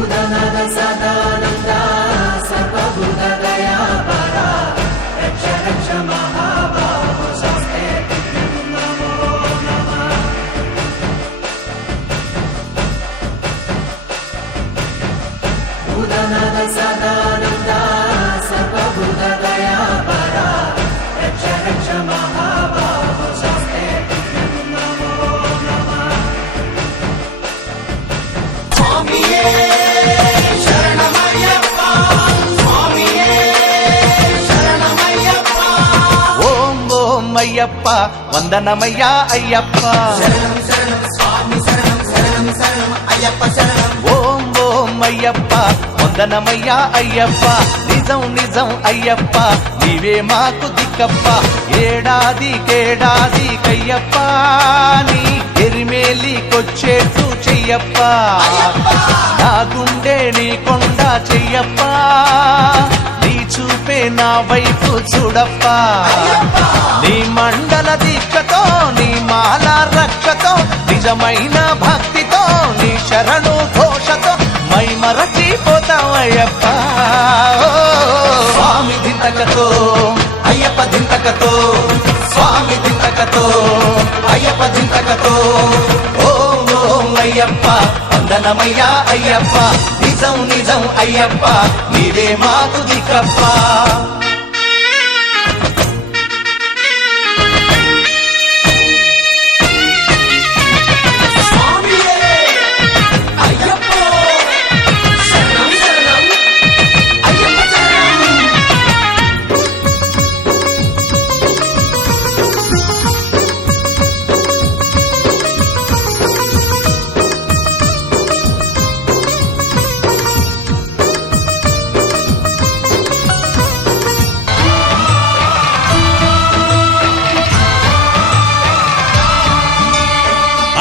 భూతనాథ సదానంద సర్వభూత దయాపరా రక్ష రక్ష మహాబాహో శాస్త్రే నమో నమః. భూతనాథ సదానంద సర్వభూత దయాపరా రక్ష రక్ష మహాబాహో శాస్త్రే నమో నమః. స్వామియే శరణమయ్యప్ప స్వామియే శరణమయ్యప్ప. ఓం ఓం అయ్యప్ప వందనమయ్యా అయ్యప్ప. శరణం శరణం స్వామి శరణం శరణం శరణం అయ్యప్ప శరణం. ఓం ఓం అయ్యప్ప వందనమయ్యా అయ్యప్ప. నిజం నిజం అయ్యప్ప నీవే మాకు దిక్కప్ప. ఏడాదికేడాది కయ్యప్ప నీ ఎరిమేలికొచ్చేట్టు చెయ్యప్ప. నా గుండె నీ కొండ చెయ్యప్ప. నీ చూపే నా వైపు చూడప్ప. నీ మండల దీక్షతో నీ మాల రక్షతో నిజమైన భక్తితో నీ శరణు ఘోషతో మై మరచిపోతావయ్యప్ప. స్వామి దింతకతో అయ్యప్ప దింతకతో స్వామి దింతకతో అయ్యప్ప దింతకతో. ఓం ఓం అయ్యప్ప వందనమయ్యా అయ్యప్ప. నిజం నిజం అయ్యప్ప నీవే మాకు దిక్కప్ప. స్వామియే అయ్యప్ప శరణం శరణం అయ్యప్ప శరణం.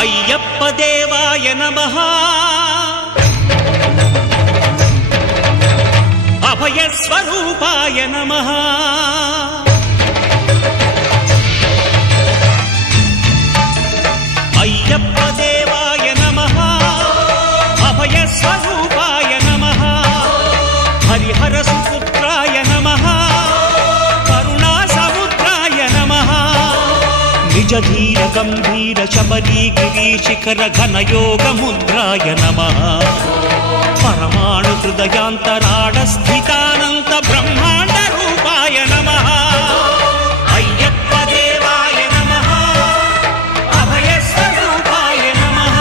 అయ్యప్ప దేవాయ నమః. అభయ స్వరూపాయ నమః. అయ్యప్ప దేవాయ నమః. అభయ స్వరూపాయ నమః. హరిహర సుపుత్రాయ నమః. కరుణా సముద్రాయ నమః. నిజ ధీర గంభీర శబరీ గిరీశిఖర ఘనయోగ ముద్రాయ నమః. పరమాణు హృదయాంతరాడ స్థితానంత బ్రహ్మాండ రూపాయ నమః. అయ్యప్ప దేవాయ నమః. అభయ స్వరూపాయ నమః.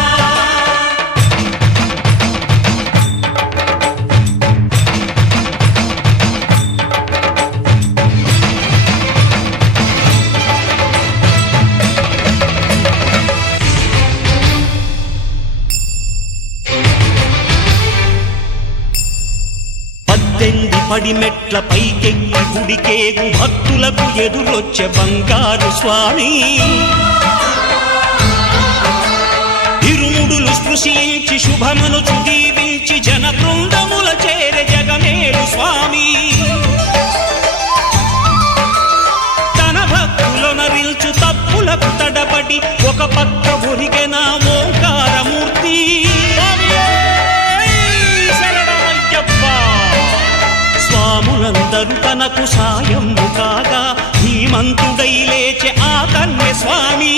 పద్దెనిమిది పడిమెట్ల పైకెక్కి గుడికేగు భక్తులకు ఎదురొచ్చే బంగారు స్వామి. ఇరుముడులు స్పృశించి శుభమనుచు దీవించి జన బృందముల చేరే జగమేలు స్వామి. తన భక్తులొనరిల్చు తప్పులకు తడబడి ఒక పక్క ఒరిగెన ఓంకారమూర్తి. స్వాములందరూ తనకు సాయము కాగా ధీమంతుడై లేచే ఆ కన్య స్వామి.